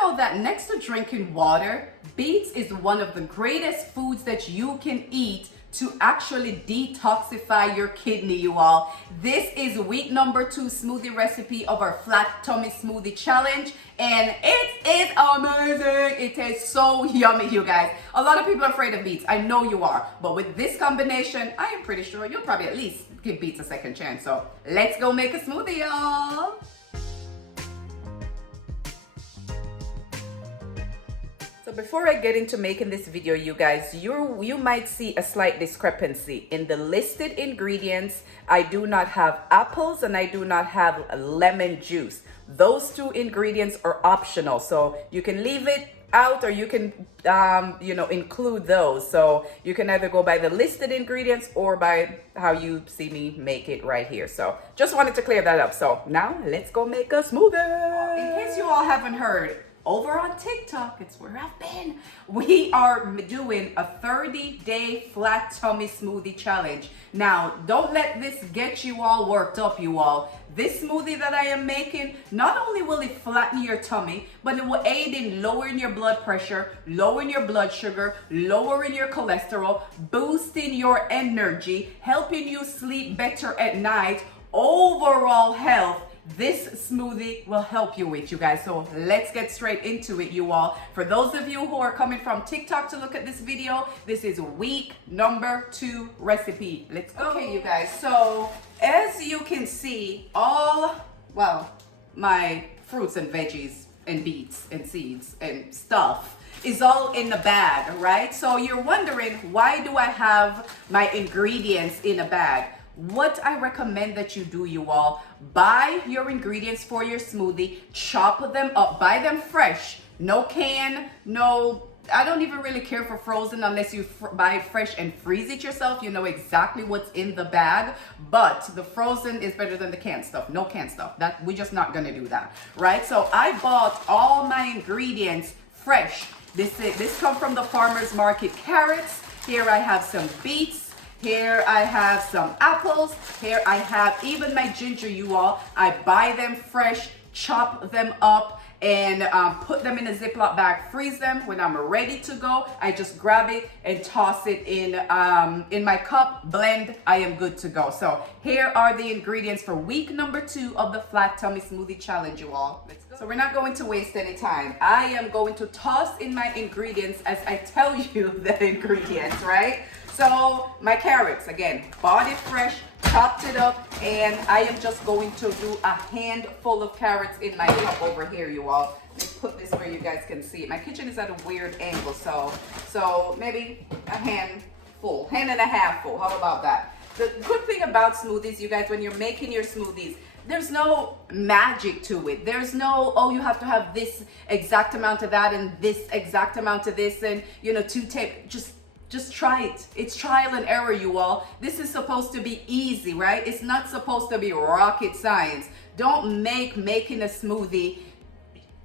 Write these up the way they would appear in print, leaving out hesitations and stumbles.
know that next to drinking water, beets is one of the greatest foods that you can eat to actually detoxify your kidney, you all. This is week number 2 smoothie recipe of our flat tummy smoothie challenge, and it is amazing. It tastes so yummy, you guys. A lot of people are afraid of beets. I know you are, but with this combination, I am pretty sure you'll probably at least give beets a second chance. So let's go make a smoothie, y'all. So before I get into making this video, you guys, you might see a slight discrepancy in the listed ingredients. I do not have apples and I do not have lemon juice. Those 2 ingredients are optional, so you can leave it out or you can include those. So you can either go by the listed ingredients or by how you see me make it right here. So just wanted to clear that up. So now let's go make a smoothie. In case you all haven't heard, over on TikTok, it's where I've been, we are doing a 30-day flat tummy smoothie challenge. Now, don't let this get you all worked up, you all. This smoothie that I am making, not only will it flatten your tummy, but it will aid in lowering your blood pressure, lowering your blood sugar, lowering your cholesterol, boosting your energy, helping you sleep better at night, overall health. This smoothie will help you with, you guys. So let's get straight into it, you all. For those of you who are coming from TikTok to look at this video, this is week number 2 recipe. Let's go. Okay, you guys. So as you can see, my fruits and veggies and beets and seeds and stuff is all in the bag, right? So you're wondering, why do I have my ingredients in a bag? What I recommend that you do, you all, buy your ingredients for your smoothie, chop them up, buy them fresh, no can, no, I don't even really care for frozen unless you buy fresh and freeze it yourself. You know exactly what's in the bag, but the frozen is better than the canned stuff. No canned stuff, that we're just not gonna do that, right? So I bought all my ingredients fresh. This come from the farmer's market. Carrots, here I have some beets, here I have some apples. Here I have even my ginger, you all. I buy them fresh, chop them up, and put them in a Ziploc bag, freeze them. When I'm ready to go, I just grab it and toss it in my cup, blend, I am good to go. So here are the ingredients for week number 2 of the Flat Tummy Smoothie Challenge, you all. Let's go. So we're not going to waste any time. I am going to toss in my ingredients as I tell you the ingredients, right? So my carrots, again, bought it fresh, chopped it up, and I am just going to do a handful of carrots in my cup over here, you all. Let's put this where you guys can see it. My kitchen is at a weird angle, so maybe a hand and a half full. How about that? The good thing about smoothies, you guys, when you're making your smoothies, there's no magic to it. There's no, oh, you have to have this exact amount of that and this exact amount of this, and 2 tablespoons. Just try it. It's trial and error, you all. This is supposed to be easy, right? It's not supposed to be rocket science. Don't make making a smoothie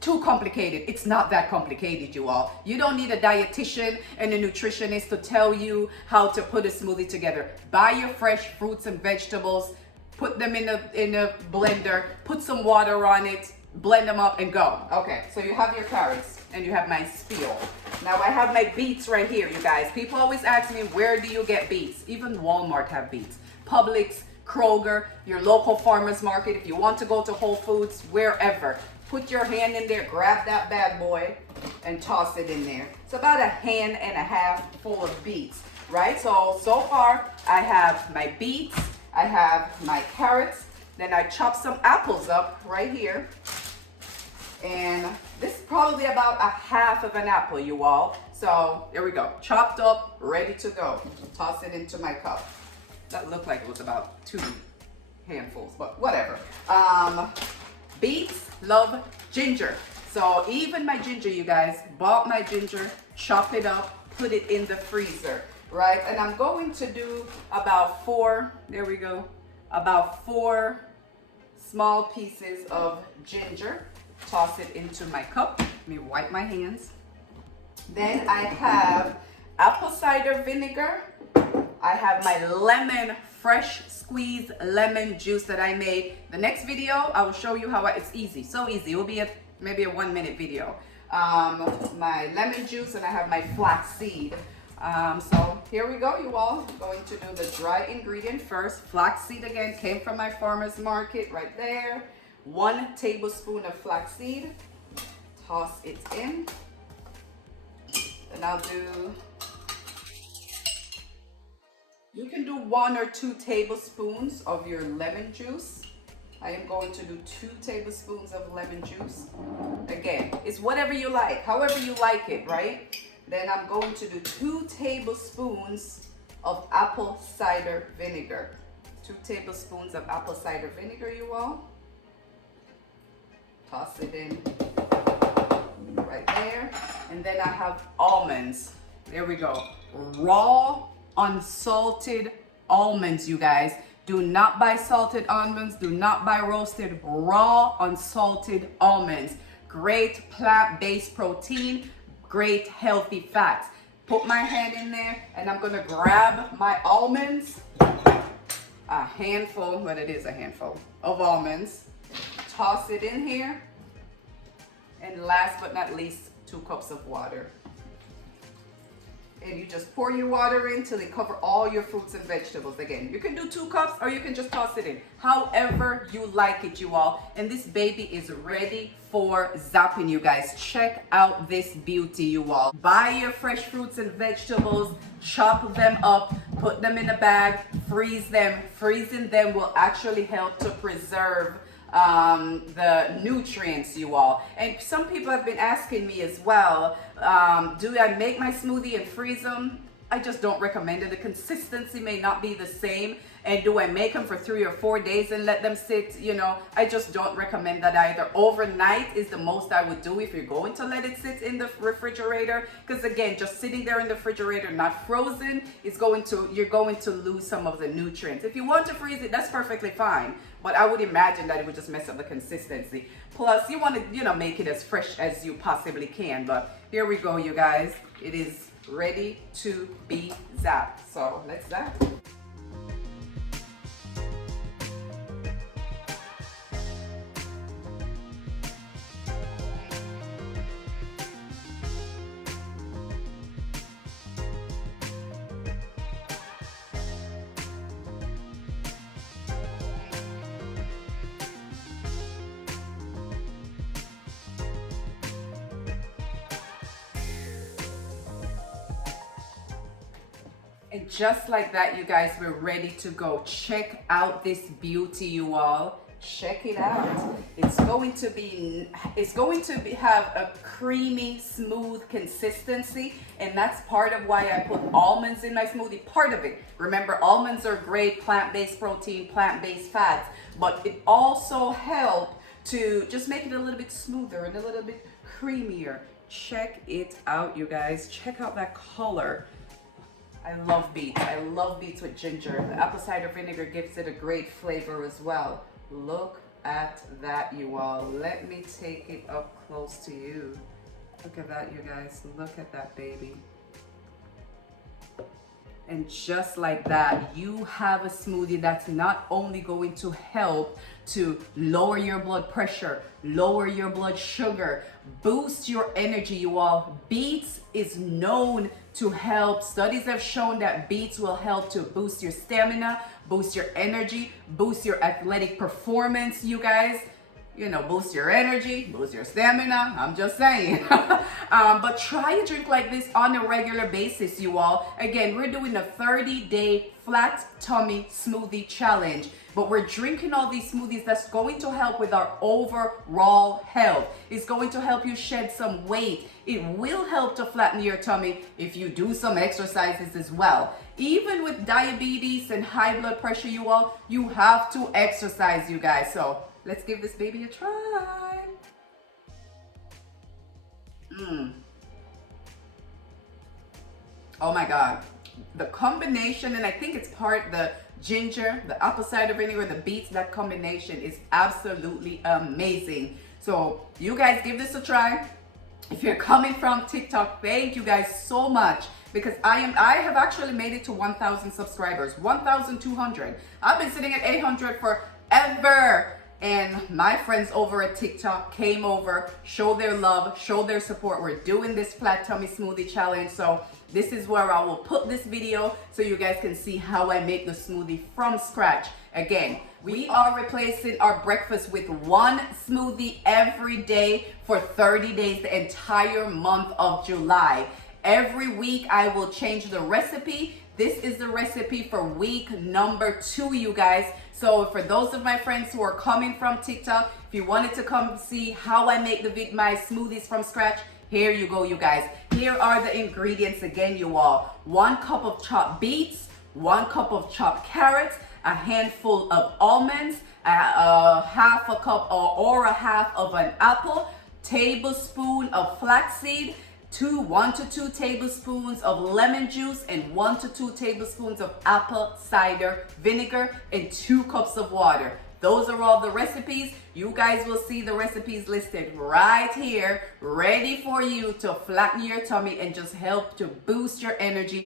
too complicated. It's not that complicated, you all. You don't need a dietitian and a nutritionist to tell you how to put a smoothie together. Buy your fresh fruits and vegetables, put them in a blender, put some water on it, blend them up and go. Okay, so you have your carrots and you have my spiel. Now I have my beets right here, you guys. People always ask me, where do you get beets? Even Walmart have beets. Publix, Kroger, your local farmer's market. If you want to go to Whole Foods, wherever, put your hand in there, grab that bad boy and toss it in there. It's about a hand and a half full of beets, right? So far I have my beets, I have my carrots, then I chop some apples up right here. And this is probably about a half of an apple, you all. So there we go, chopped up, ready to go. Toss it into my cup. That looked like it was about 2 handfuls, but whatever. Beets love ginger. So even my ginger, you guys, bought my ginger, chop it up, put it in the freezer, right? And I'm going to do about 4, there we go, about 4 small pieces of ginger. Toss it into my cup. Let me wipe my hands. Then I have apple cider vinegar. I have my lemon, fresh squeezed lemon juice that I made. The next video, I will show you how it's easy, so easy. It will be maybe a 1-minute video. my lemon juice, and I have my flaxseed. So here we go, you all. I'm going to do the dry ingredient first. Flaxseed, again, came from my farmer's market right there. 1 tablespoon of flaxseed. Toss it in. And I'll do, you can do 1 or 2 tablespoons of your lemon juice. I am going to do 2 tablespoons of lemon juice. Again, it's whatever you like, however you like it, right? Then I'm going to do 2 tablespoons of apple cider vinegar. 2 tablespoons of apple cider vinegar, you all. Toss it in right there. And then I have almonds. There we go. Raw, unsalted almonds, you guys. Do not buy salted almonds. Do not buy roasted. Raw, unsalted almonds. Great plant-based protein. Great healthy fats. Put my hand in there and I'm gonna grab my almonds. A handful, what it is, a handful of almonds. Toss it in here. And last but not least, 2 cups of water. And you just pour your water in till it cover all your fruits and vegetables. Again, you can do 2 cups or you can just toss it in. However you like it, you all. And this baby is ready for zapping, you guys. Check out this beauty, you all. Buy your fresh fruits and vegetables, chop them up, put them in a bag, freeze them. Freezing them will actually help to preserve the nutrients, you all. And some people have been asking me as well, do I make my smoothie and freeze them? I just don't recommend it. The consistency may not be the same. And do I make them for 3 or 4 days and let them sit? You know, I just don't recommend that either. Overnight is the most I would do if you're going to let it sit in the refrigerator. Because again, just sitting there in the refrigerator, not frozen, you're going to lose some of the nutrients. If you want to freeze it, that's perfectly fine. But I would imagine that it would just mess up the consistency. Plus, you want to, make it as fresh as you possibly can. But here we go, you guys. It is ready to be zapped. So let's zap. And just like that, you guys, we're ready to go. Check out this beauty, you all. Check it out. It's going to have a creamy, smooth consistency, and that's part of why I put almonds in my smoothie. Part of it. Remember, almonds are great plant-based protein, plant-based fats, but it also helps to just make it a little bit smoother and a little bit creamier. Check it out, you guys. Check out that color. I love beets. I love beets with ginger. The apple cider vinegar gives it a great flavor as well. Look at that, you all. Let me take it up close to you. Look at that, you guys. Look at that, baby. And just like that, you have a smoothie that's not only going to help to lower your blood pressure, lower your blood sugar, boost your energy, you all. Beets is known to help. Studies have shown that beets will help to boost your stamina, boost your energy, boost your athletic performance, you guys. Boost your energy, boost your stamina. I'm just saying. But try a drink like this on a regular basis, you all. Again, we're doing a 30-day flat tummy smoothie challenge. But we're drinking all these smoothies that's going to help with our overall health. It's going to help you shed some weight. It will help to flatten your tummy if you do some exercises as well. Even with diabetes and high blood pressure, you all, you have to exercise, you guys. So let's give this baby a try. Oh my God. The combination, and I think it's the ginger, the apple cider vinegar, the beets, that combination is absolutely amazing. So you guys give this a try. If you're coming from TikTok, thank you guys so much, because I have actually made it to 1,000 subscribers, 1,200. I've been sitting at 800 forever. and my friends over at TikTok came over, showed their love, showed their support. We're doing this flat tummy smoothie challenge. So this is where I will put this video so you guys can see how I make the smoothie from scratch. Again, we are replacing our breakfast with one smoothie every day for 30 days, the entire month of July. Every week I will change the recipe. This is the recipe for week number 2, you guys. So for those of my friends who are coming from TikTok, if you wanted to come see how I make my smoothies from scratch, here you go, you guys. Here are the ingredients again, you all. 1 cup of chopped beets, 1 cup of chopped carrots, a handful of almonds, half a cup or a half of an apple, tablespoon of flaxseed, 1 to 2 tablespoons of lemon juice, and 1 to 2 tablespoons of apple cider vinegar, and 2 cups of water. Those are all the recipes. You guys will see the recipes listed right here, ready for you to flatten your tummy and just help to boost your energy.